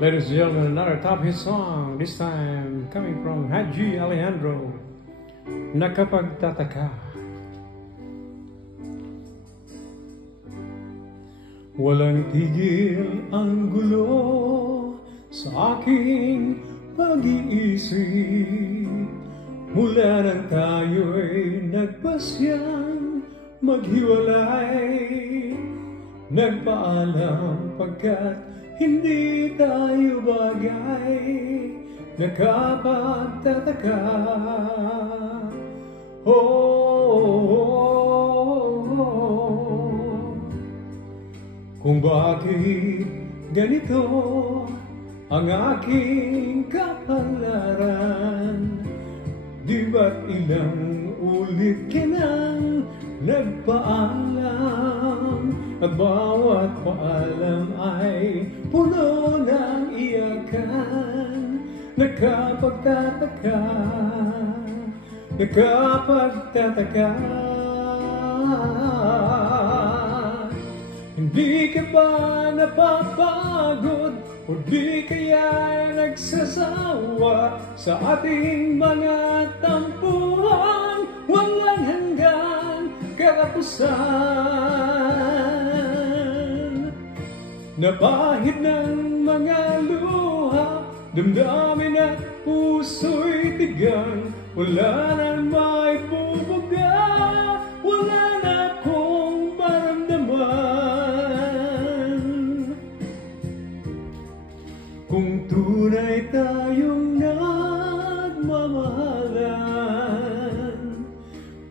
Ladies and gentlemen, another top hit song, this time coming from Haji Alejandro, Nakapagtataka. Walang tigil ang gulo sa aking pag-iisip mula nang tayo'y nagpasyang maghiwalay. Nagpaalam pagkat hindi tayo bagay, nakapagtataka. Kung bakit ganito ang aking kapalaran, di ba't ilang ulit ka nang nagpaalam, at bawat paalam ay puno ng iyakan. Nakapagtataka, nakapagtataka. Hindi ka ba napapagod o di kaya nagsasawa sa ating mga tampuhan? Walang hanggang katapusan. Napahid ng mga luha, damdamin at puso'y tigang. Wala na maibubuga, wala na akong maramdaman. Kung tunay tayong nagmamahalan,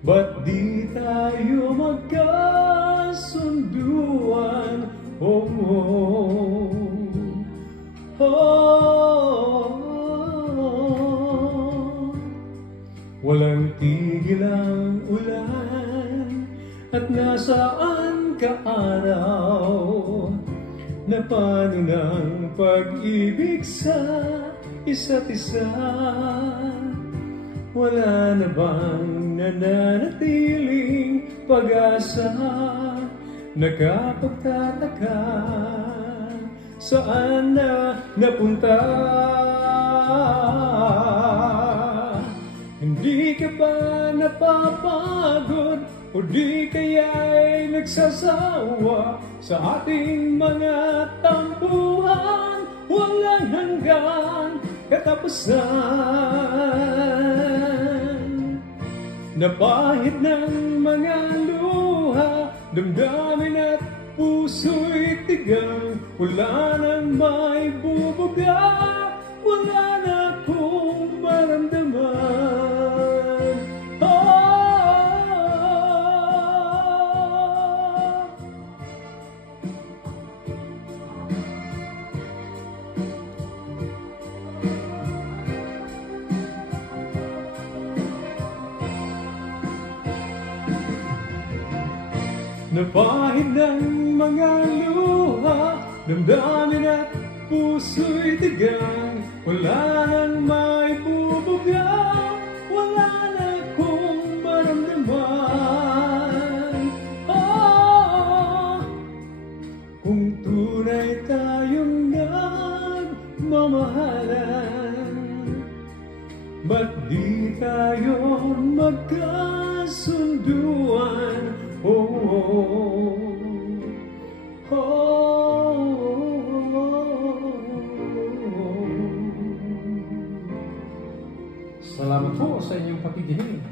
ba't di tayo magkasunduan? Oh, oh, oh, oh. Walang tigil ang ulan at nasaan ka araw, na paano ng pag-ibig sa isa't isa? Wala na bang nananatiling pag-asa? Nakapagtataka, saan na napunta? Hindi ka ba napapagod o di kaya'y nagsasawa sa ating mga tampuhan? Walang hanggang katapusan. Napahid ng mga luha, damdamin at puso'y tigang. Wala nang maibubuga, wala na akong maramdaman. Napahid ng mga luha, damdamin at puso'y tigang. Wala nang maibubuga, wala na akong maramdaman. Kung tunay tayong nagmamahalan, ba't di tayo magkasunduan? Oh, oh, oh, oh. Salamat po sa inyong pakikinig.